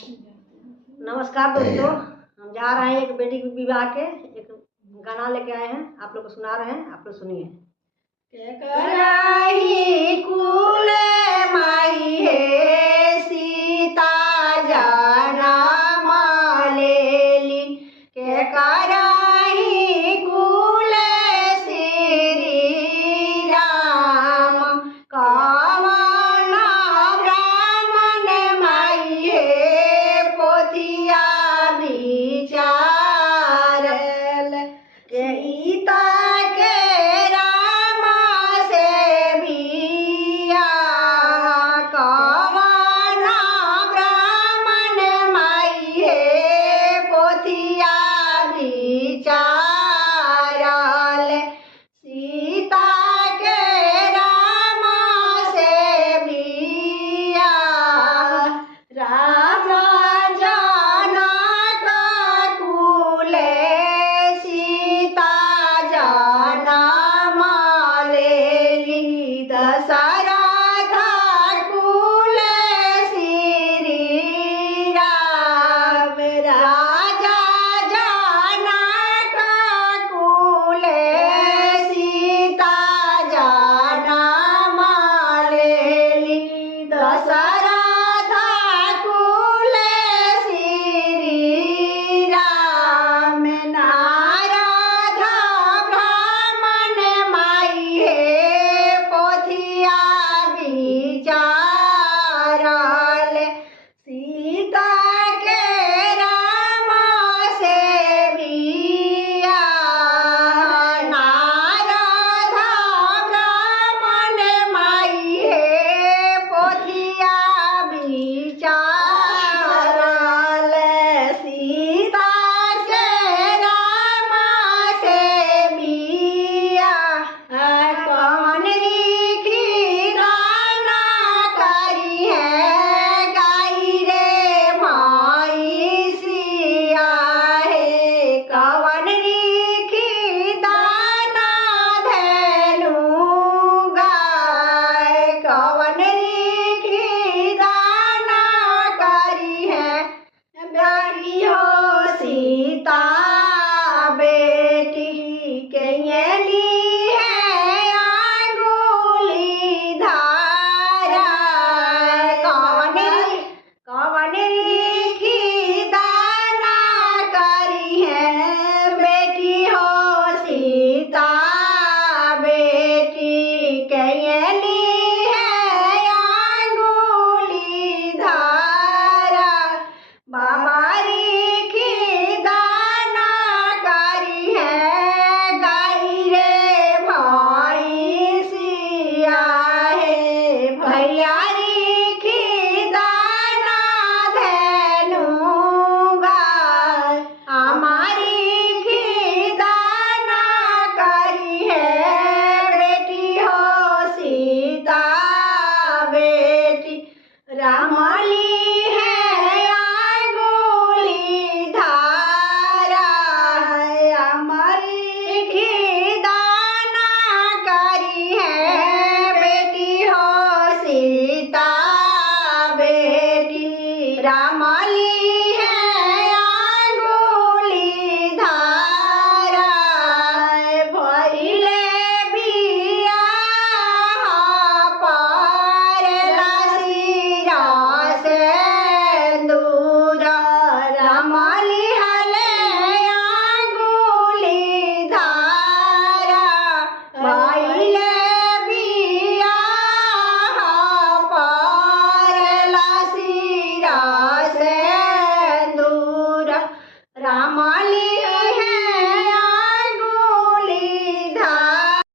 नमस्कार दोस्तों, हम जा रहे हैं एक बेटी के विवाह के एक गाना लेके आए हैं, आप लोग को सुना रहे हैं, आप लोग सुनिए। कराही कुल माई है सीता जाना मालेली के कराही कुल श्री राम कामना ब्राह्मण माई है पोथिया विचारल के ईता के रामाली